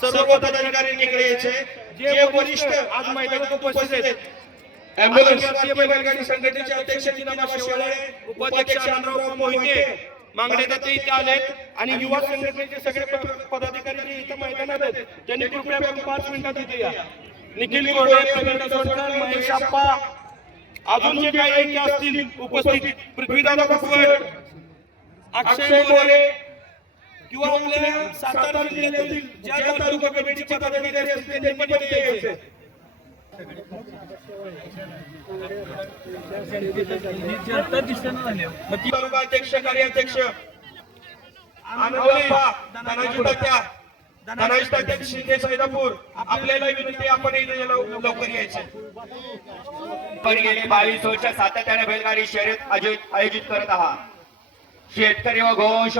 सर्व पदाधिकारी यायचे. जे वरिष्ठ आज मैदानात उपस्थित आहेत. अँब्युलन्स भारतीय बैलगाडी संघटनेचे अध्यक्ष दिनाबा शेवाळे उपाध्यक्ष मोहिते मागणे इथे आलेत. आणि युवा संघटनेचे सगळे पदाधिकारी जे इथं मैदानात आहेत. त्यांनी कृपया पाच मिनिटात इथे या. निखिल गोडे महेश आप्पा. अजून जे काही इथे असतील उपस्थित पृथ्वीदादा कुकवड अक्षय मोरे किंवा आपल्या सातारा जिल्ह्यातील ज्या तालुका कमिटीचे पदाधिकारी असतील त्यांनी पण इथे यायचे मग ती तालुका अध्यक्ष कार्याध्यक्ष आनंदप्पा धनाजी तात्या धनाजी तात्या शिंदे सैदापूर आपल्याला विनंती आपण लवकर यायचे. पण गेली बावीस वर्ष सातत्याने बैलगाडी शर्यत आयोजित आयोजित करत आहात. शेतकरी व गोवंश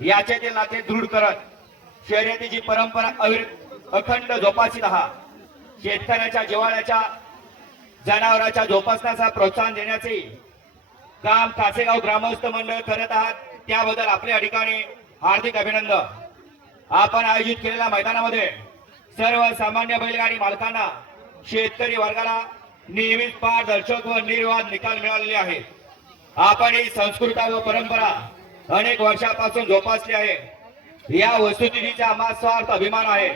याच्यातील नाते दृढ करत शर्यतीची परंपरा अविर- अखंड जोपासित हा शेतकऱ्याच्या जिवाळ्याच्या जनावरांच्या जोपासण्याचा प्रोत्साहन देण्याचे काम कासेगाव ग्रामस्थ मंडळ करत आहात. त्याबद्दल आपल्या ठिकाणी हार्दिक अभिनंदन. आपण आयोजित केलेल्या मैदानामध्ये सर्व सामान्य बैलगाडी मालकांना शेतकरी वर्गाला नेहमीच पारदर्शक व निर्वाद निकाल मिळालेले आहेत. आपण ही संस्कृता व परंपरा अनेक वर्षापासून जोपासली आहे. या वस्तुस्थितीचा आम्हा स्वार्थ अभिमान आहे.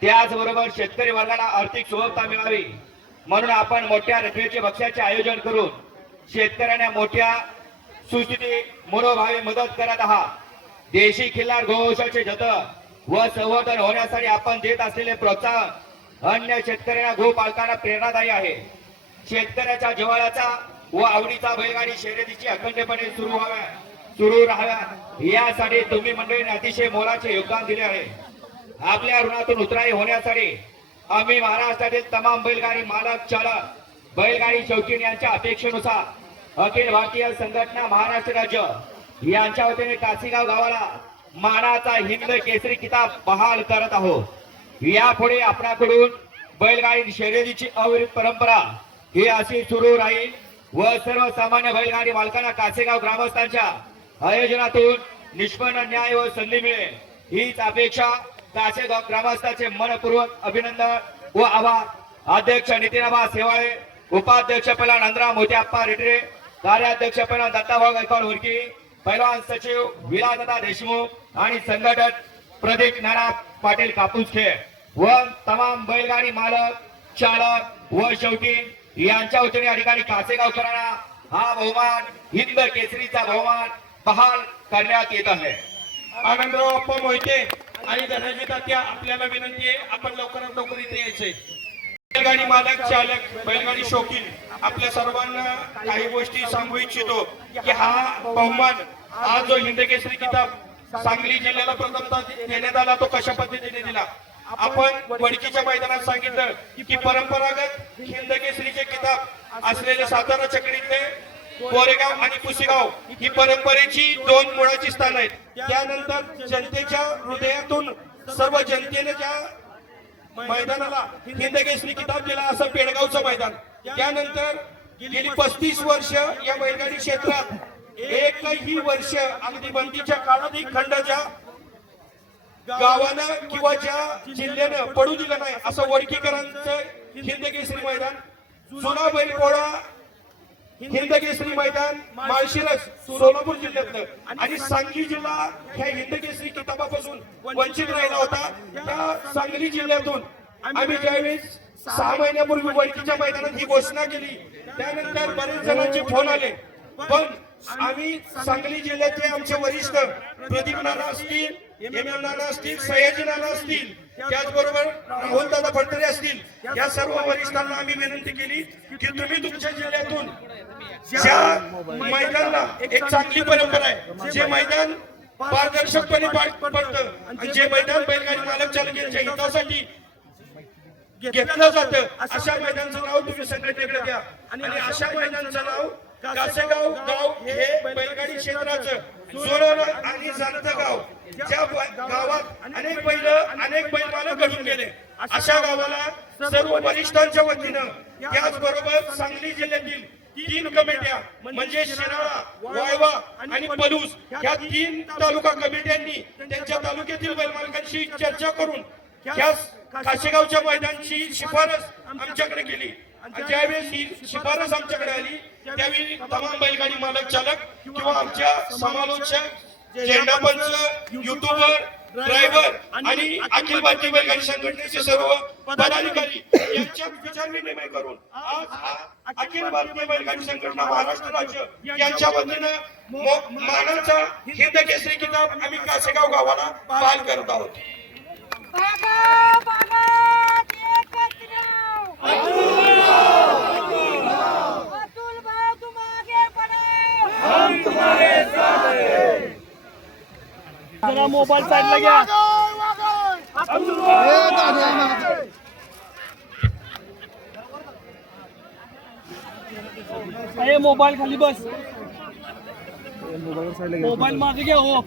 त्याचबरोबर शेतकरी वर्गाला आर्थिक सुलभता मिळावी. म्हणून आपण मोठ्या रकमेचे बक्षाचे आयोजन करून शेतकऱ्यांना मोठ्या सुस्थिती मनोभावी मदत करत आहात. देशी खिल्लार गोवंशाचे जतन व संवर्धन होण्यासाठी आपण देत असलेले प्रोत्साहन अन्य शेतकऱ्यांना गोपालकांना प्रेरणादायी आहे. शेतकऱ्याच्या जिव्हाळ्याचा व आवडीचा बैलगाडी शर्यतीची अखंडपणे सुरू व्हाव्या सुरू राहाव्या. यासाठी तुम्ही मंडळीने अतिशय मोलाचे योगदान दिले आहे. आपल्या ऋणातून उतराई होण्यासाठी आम्ही महाराष्ट्रातील तमाम बैलगाडी मालक चालक बैलगाडी चौकीन यांच्या अपेक्षेनुसार अखिल भारतीय संघटना महाराष्ट्र राज्य यांच्या वतीने काशीगाव गावाला मानाचा हिंद केसरी किताब बहाल करत आहोत. यापुढे आपणाकडून बैलगाडी शर्यतीची अविरत परंपरा ही अशी सुरू राहील. व सर्वसामान्य बैलगाडी मालकांना कासेगाव ग्रामस्थांच्या आयोजनातून निष्पन्न न्याय व संधी मिळेल. हीच अपेक्षा कासेगाव ग्रामस्थांचे मनपूर्वक अभिनंदन व आभार. अध्यक्ष नितीनाबा सेवाळे उपाध्यक्ष पहिला नंदराम मोत्याप्पा रेटरे कार्याध्यक्ष पहिला दत्ताभाऊ गायकवाड हुरकी पैलवान सचिव विलासदा देशमुख आणि संघटक प्रदीप नाना पाटील कापूसखे व तमाम बैलगाडी मालक चालक व शेवटी यांच्या वतीने या ठिकाणी कासेगावकरांना हा बहुमान हिंद केसरीचा बहुमान बहाल करण्यात येत आहे. आनंदराव अप्पा मोहिते आणि धनाजी तात्या आपल्याला विनंती आहे आपण लवकरात लवकर इथे यायचे बैलगाडी मालक चालक बैलगाडी शौकीन आपल्या सर्वांना काही गोष्टी सांगू इच्छितो की हा बहुमान हा जो हिंद केसरी किताब सांगली जिल्ह्याला प्रथमतः देण्यात आला तो कशा पद्धतीने दिला? आपण वडकीच्या मैदानात सांगितलं की परंपरागत हिंद केसरी किताब असलेले सातारा चकडीतले कोरेगाव आणि पुसेगाव ही परंपरेची दोन मुळाची स्थान आहेत. त्यानंतर जनतेच्या हृदयातून सर्व जनतेने ज्या मैदानाला हिंद किताब दिला असं पेडगावचं मैदान. त्यानंतर गेली पस्तीस वर्ष या बैलगाडी क्षेत्रात एकही वर्ष अगदी बंदीच्या काळातही खंडच्या गावानं किंवा ज्या जिल्ह्यानं पडू दिलं नाही असं वडकीकरांचं हिंदकेसरी मैदान जुना बैलपोळा हिंद केसरी मैदान माळशिरस सोलापूर जिल्ह्यातलं. आणि सांगली जिल्हा ह्या हिंद केसरी किताबापासून वंचित राहिला होता. त्या सांगली जिल्ह्यातून आम्ही ज्यावेळेस सहा महिन्यापूर्वी वडकीच्या मैदानात ही घोषणा केली त्यानंतर बरेच जणांचे फोन आले. पण आम्ही सांगली जिल्ह्यातले आमचे वरिष्ठ प्रदीप नाना असतील एम एम नाना असतील सयाजी नाना असतील त्याचबरोबर राहुल दादा फडतरे असतील या सर्व वरिष्ठांना आम्ही विनंती केली की तुम्ही तुमच्या जिल्ह्यातून ज्या मैदानाला एक चांगली परंपरा आहे जे मैदान पारदर्शकपणे पार पडतं आणि जे मैदान बैलगाडी मालक चालकांच्या हितासाठी घेतलं जातं अशा मैदानाचं नाव तुम्ही संघटनेकडे द्या आणि अशा मैदानाचं नाव कासेगाव गाव हे बैलगाडी क्षेत्राचं सोनं आणि जाणतं गाव. ज्या गावात अनेक बैल अनेक बैलमालक घडून गेले. अशा गावाला सर्व वरिष्ठांच्या वतीनं त्याचबरोबर सांगली जिल्ह्यातील तीन कमिट्या म्हणजे शिराळा वाळवा आणि पलूस या तीन तालुका कमिट्यांनी त्यांच्या तालुक्यातील बैलमालकांशी चर्चा करून या काशेगावच्या मैदानची शिफारस आमच्याकडे केली. आणि ज्यावेळेस ही शिफारस आमच्याकडे आली त्यावेळी तमाम बैलगाडी मालक चालक किंवा आमच्या समालोचक झेंडापंच युट्यूबर ड्रायव्हर आणि अखिल भारतीय बैलगाडी संघटनेचे सर्व पदाधिकारी यांच्यात विचार विनिमय करून आज अखिल भारतीय बैलगाडी संघटना महाराष्ट्र राज्य यांच्या वतीनं मानाचा हिंद केसरी किताब आम्ही कासेगाव गावाला बहाल करत आहोत. मोबाईल साईडला घ्या. अरे मोबाईल खाली बस. मोबाईल मागे घ्या हो.